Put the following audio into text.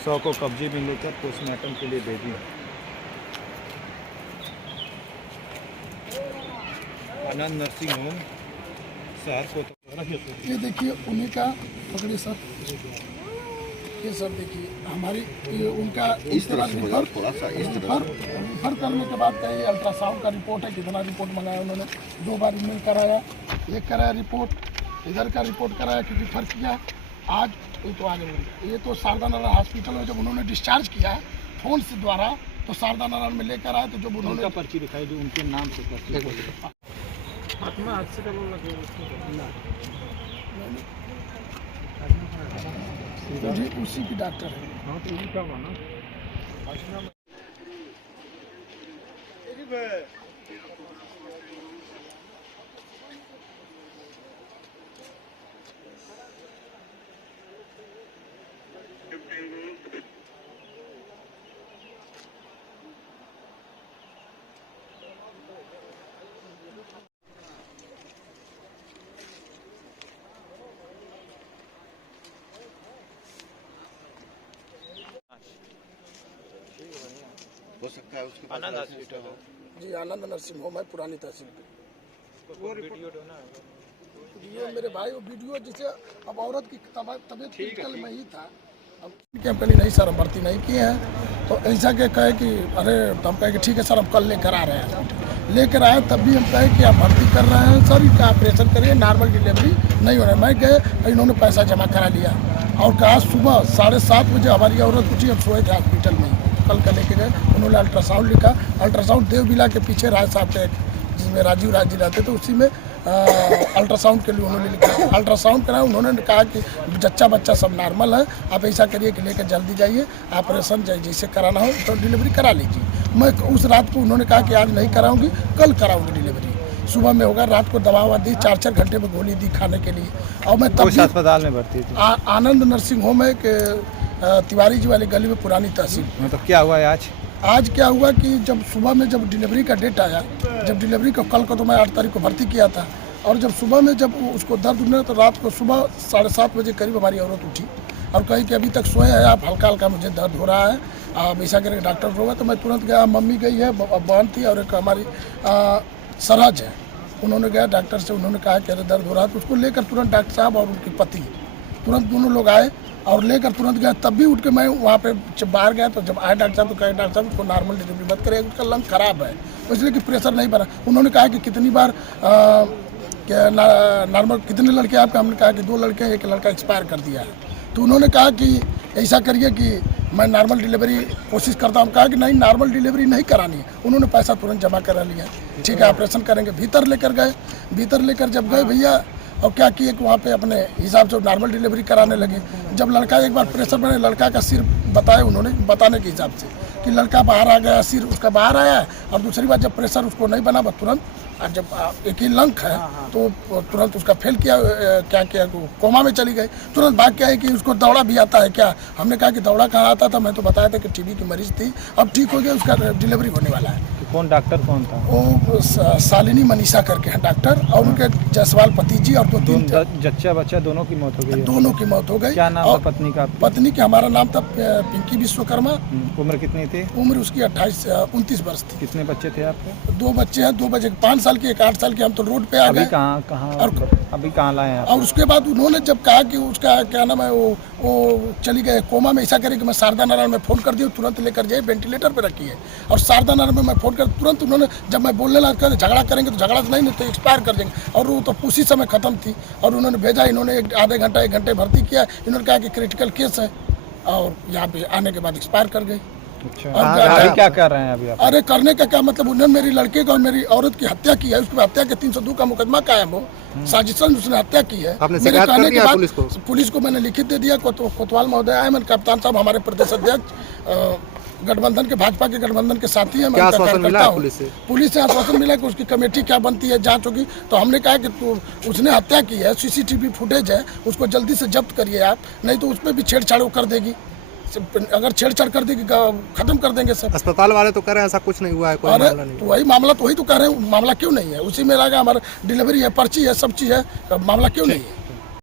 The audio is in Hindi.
100 को कब्जे में लेकर पोस्टमार्टम के लिए भेजी। आनंद नर्सिंग होम शहर को। ये देखिए उन्हीं का पकड़िए सर, ये सब देखिए हमारी ये उनका इस तरह रिफर करने के बाद का ये अल्ट्रासाउंड का रिपोर्ट है। कितना रिपोर्ट मंगाया उन्होंने, 2 बार ईमेल कराया, एक कराया रिपोर्ट, इधर का रिपोर्ट कराया कि रिफर किया। आज ये तो आगे बढ़ी, ये तो शारदा नारायण हॉस्पिटल में जब उन्होंने डिस्चार्ज किया फोन से द्वारा, तो शारदा नारायण में लेकर आए, तो जब उन्होंने पर्ची दिखाई जो उनके नाम से जी उसी की डॉक्टर है। हाँ तो ये क्या हुआ ना हो सकता है उसके आनंद हॉस्पिटल है जी, आनंद नर्सिंग होम है पुरानी तहसील पे। वो वीडियो ना ये मेरे भाई वो वीडियो जिसे अब औरत की तबीयत क्रिटिकल में ही था। अब कंपनी नहीं सर, हम भर्ती नहीं किए हैं, तो ऐसा के कहे कि अरे तो हम कहे कि ठीक है सर हम कल लेकर आ रहे हैं। लेकर आए तब भी हम कहे कि आप भर्ती कर रहे हैं सर, इसका ऑपरेशन करिए, नॉर्मल डिलीवरी नहीं हो रहा है। मैं गए, इन्होंने पैसा जमा करा लिया और कहा सुबह 7:30 बजे हमारी औरत उठी, हम सोए थे हॉस्पिटल में, कल का लेके गए, उन्होंने अल्ट्रासाउंड लिखा। अल्ट्रासाउंड देवबिला के पीछे राय साहब के, जिसमें राजीव राज जी रहते, तो उसी में अल्ट्रासाउंड के लिए उन्होंने लिखा। अल्ट्रासाउंड कराया, उन्होंने कहा कि जच्चा बच्चा सब नॉर्मल है, आप ऐसा करिए कि लेकर जल्दी जाइए, ऑपरेशन जैसे कराना हो तो डिलीवरी करा लीजिए। मैं उस रात को उन्होंने कहा कि आज नहीं कराऊंगी, कल कराऊंगी डिलीवरी, सुबह में होगा। रात को दवा ववा दी, 4-4 घंटे में गोली दी खाने के लिए। और मैं तब अस्पताल में भर्ती थी। आनंद नर्सिंग होम है कि तिवारी जी वाली गली में पुरानी तहसील। मतलब क्या हुआ है आज क्या हुआ कि जब सुबह में जब डिलीवरी का डेट आया, जब डिलीवरी को कल को तो मैं 8 तारीख को भर्ती किया था, और जब सुबह में जब उसको दर्द उठने, तो रात को सुबह 7:30 बजे करीब हमारी औरत उठी और कही कि अभी तक सोए हैं आप, हल्का हल्का मुझे दर्द हो रहा है, आप ऐसा करके डॉक्टर को। तो मैं तुरंत गया, मम्मी गई है, बहन थी और एक हमारी सरहज है, उन्होंने गया डॉक्टर से, उन्होंने कहा कि अरे दर्द हो रहा है, तो उसको लेकर तुरंत डॉक्टर साहब और उनकी पति तुरंत दोनों लोग आए और लेकर तुरंत गया। तब भी उठ के मैं वहाँ पे जब बाहर गया, तो जब आए डॉक्टर साहब तो कहे डॉक्टर साहब उसको नॉर्मल डिलीवरी मत करेगा, उसका लंग खराब है, इसलिए कि प्रेशर नहीं बना। उन्होंने कहा कि कितनी बार क्या नॉर्मल कितने लड़के आपके, हमने कहा कि 2 लड़के हैं, एक लड़का एक्सपायर कर दिया है। तो उन्होंने कहा कि ऐसा करिए कि मैं नॉर्मल डिलीवरी कोशिश करता हूँ। कहा कि नहीं, नॉर्मल डिलीवरी नहीं करानी है। उन्होंने पैसा तुरंत जमा करा लिया, ठीक है ऑपरेशन करेंगे। भीतर लेकर गए, भीतर लेकर जब गए भैया, और क्या किए कि वहाँ पे अपने हिसाब से नॉर्मल डिलीवरी कराने लगे। जब लड़का एक बार प्रेशर बने, लड़का का सिर बताए उन्होंने, बताने के हिसाब से कि लड़का बाहर आ गया, सिर उसका बाहर आया, और दूसरी बार जब प्रेशर उसको नहीं बना तुरंत, और जब एक ही लंग है तो तुरंत उसका फेल किया, क्या किया, कोमा में चली गई। तुरंत भाग के आई कि उसको दौड़ा भी आता है क्या। हमने कहा कि दौड़ा कहाँ आता था, मैं तो बताया था कि टीबी की मरीज थी, अब ठीक हो गया, उसका डिलीवरी होने वाला है। कौन डॉक्टर कौन था? वो शालिनी मनीषा करके हैं डॉक्टर, और उनके जायसवाल पति जी और 2-3 जच्चा बच्चा दोनों की मौत हो गई। दोनों की मौत हो गई। क्या नाम था पत्नी का? पत्नी की हमारा नाम था पिंकी विश्वकर्मा। उम्र कितनी थी? उम्र उसकी 29 वर्ष थी। कितने बच्चे थे आपके? 2 बच्चे हैं, 2 बच्चे 5 साल की, एक 8 साल की। हम तो रोड पे आ गए। अभी कहाँ लाए हैं? और उसके बाद उन्होंने जब कहा कि उसका क्या नाम है, वो चली गए कोमा में, ऐसा करे कि मैं शारदा नारायण में फ़ोन कर दिया, तुरंत लेकर जाइए, वेंटिलेटर पे रखी है। और शारदा नारायण में मैं फ़ोन कर तुरंत उन्होंने, जब मैं बोलने लगा झगड़ा करेंगे तो झगड़ा तो नहीं तो एक्सपायर कर देंगे, और वो तो उसी समय ख़त्म थी। और उन्होंने भेजा, इन्होंने आधे घंटा 1 घंटे भर्ती किया, इन्होंने कहा कि क्रिटिकल केस है, और यहाँ पे आने के बाद एक्सपायर कर गई। अच्छा, और क्या कर रहे हैं अभी आप? अरे करने का क्या मतलब, उन्होंने मेरी लड़के का और मेरी औरत की हत्या की है, उसकी हत्या के 302 का मुकदमा कायम हो, साजिशन उसने हत्या की है। मेरे कहने के बाद पुलिस को मैंने लिखित दे दिया। कोतवाल महोदय आए, मैंने कप्तान साहब हमारे प्रदेश अध्यक्ष, गठबंधन के, भाजपा के गठबंधन के साथी हैं। मैं आश्वासन मिला पुलिस से आश्वासन मिला कि उसकी कमेटी क्या बनती है, जांच होगी। तो हमने कहा कि उसने हत्या की है, सीसीटीवी फुटेज है, उसको जल्दी से जब्त करिए आप, नहीं तो उस पर भी छेड़छाड़ कर देगी। अगर छेड़छाड़ कर देगी खत्म कर देंगे सब। अस्पताल वाले तो कह रहे हैं ऐसा कुछ नहीं हुआ है, कोई मामला नहीं। तो वही मामला तो वही तो कह रहे हैं, मामला क्यों नहीं है? उसी में लगा हमारा डिलीवरी है, पर्ची है, सब चीज़ है, मामला क्यों नहीं है?